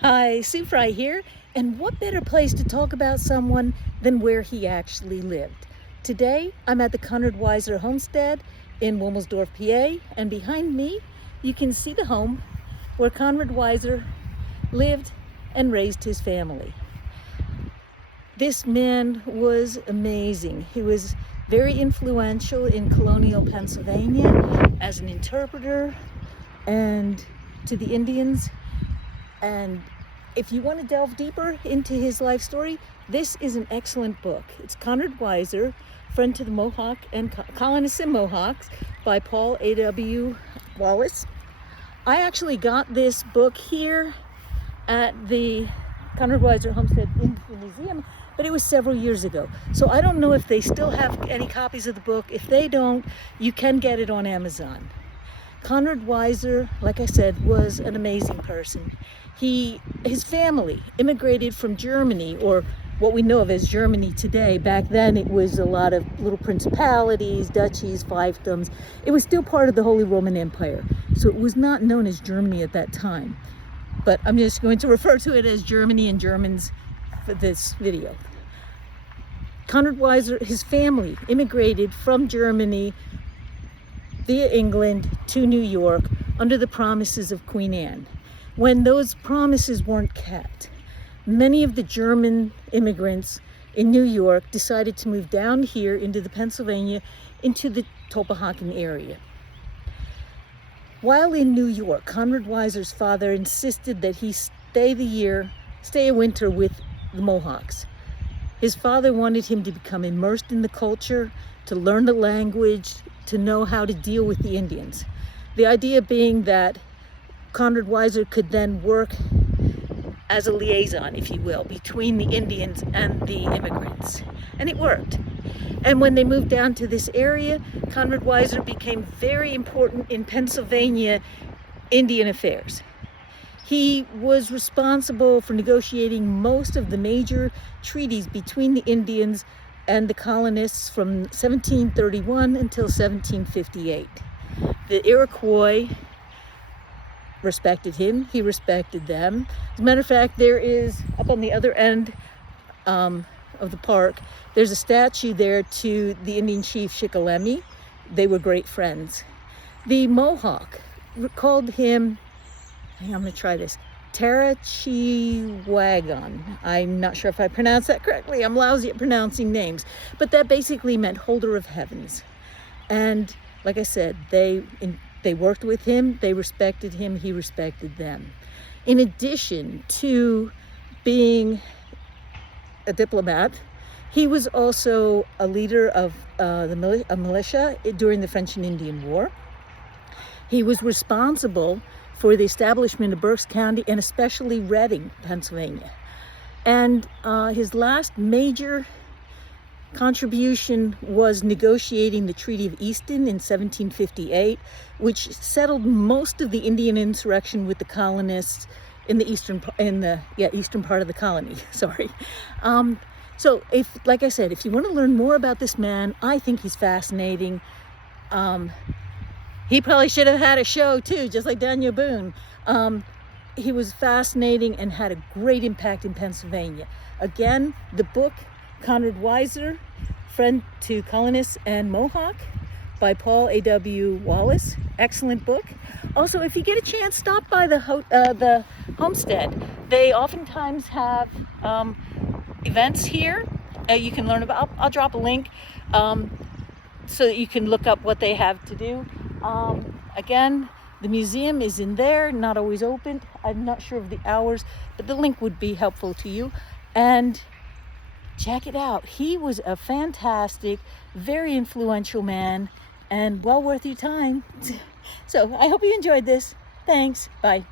Hi, Frey here, and what better place to talk about someone than where he actually lived? Today, I'm at the Conrad Weiser homestead in Wilmersdorf, PA, and behind me, you can see the home where Conrad Weiser lived and raised his family. This man was amazing. He was very influential in colonial Pennsylvania as an interpreter and to the Indians. And if you want to delve deeper into his life story, this is an excellent book. It's Conrad Weiser, Friend to the Mohawk and Colonists and Mohawks by Paul A.W. Wallace. I actually got this book here at the Conrad Weiser homestead in the museum, but it was several years ago. So I don't know if they still have any copies of the book. If they don't, you can get it on Amazon. Conrad Weiser, like I said, was an amazing person. His family immigrated from Germany, or what we know of as Germany today. Back then it was a lot of little principalities, duchies, fiefdoms. It was still part of the Holy Roman Empire, so it was not known as Germany at that time. But I'm just going to refer to it as Germany and Germans for this video. Conrad Weiser, his family immigrated from Germany via England to New York under the promises of Queen Anne. When those promises weren't kept, many of the German immigrants in New York decided to move down here into the Pennsylvania, into the Topahawken area. While in New York, Conrad Weiser's father insisted that he stay a winter with the Mohawks. His father wanted him to become immersed in the culture, to learn the language, to know how to deal with the Indians. The idea being that Conrad Weiser could then work as a liaison, if you will, between the Indians and the immigrants. And it worked. And when they moved down to this area, Conrad Weiser became very important in Pennsylvania Indian affairs. He was responsible for negotiating most of the major treaties between the Indians and the colonists from 1731 until 1758. The Iroquois respected him, he respected them. As a matter of fact, there is, up on the other end of the park, there's a statue there to the Indian chief Shikellamy. They were great friends. The Mohawk called him, I'm going to try this, Tarachiwagon. I'm not sure if I pronounced that correctly. I'm lousy at pronouncing names. But that basically meant holder of heavens. And like I said, they worked with him, they respected him, he respected them. In addition to being a diplomat, he was also a leader of a militia during the French and Indian War. He was responsible for the establishment of Berks County and especially Reading, Pennsylvania. And his last major contribution was negotiating the Treaty of Easton in 1758, which settled most of the Indian insurrection with the colonists in the eastern part of the colony. Sorry. So, like I said, if you want to learn more about this man, I think he's fascinating. He probably should have had a show too, just like Daniel Boone. He was fascinating and had a great impact in Pennsylvania. Again, the book, Conrad Weiser, Friend to Colonists and Mohawk by Paul A.W. Wallace. Excellent book. Also, if you get a chance, stop by the homestead. They oftentimes have events here you can learn about. I'll drop a link so that you can look up what they have to do. Again, the museum is in there, not always open. I'm not sure of the hours, but the link would be helpful to you. And check it out. He was a fantastic, very influential man and well worth your time. So I hope you enjoyed this. Thanks. Bye.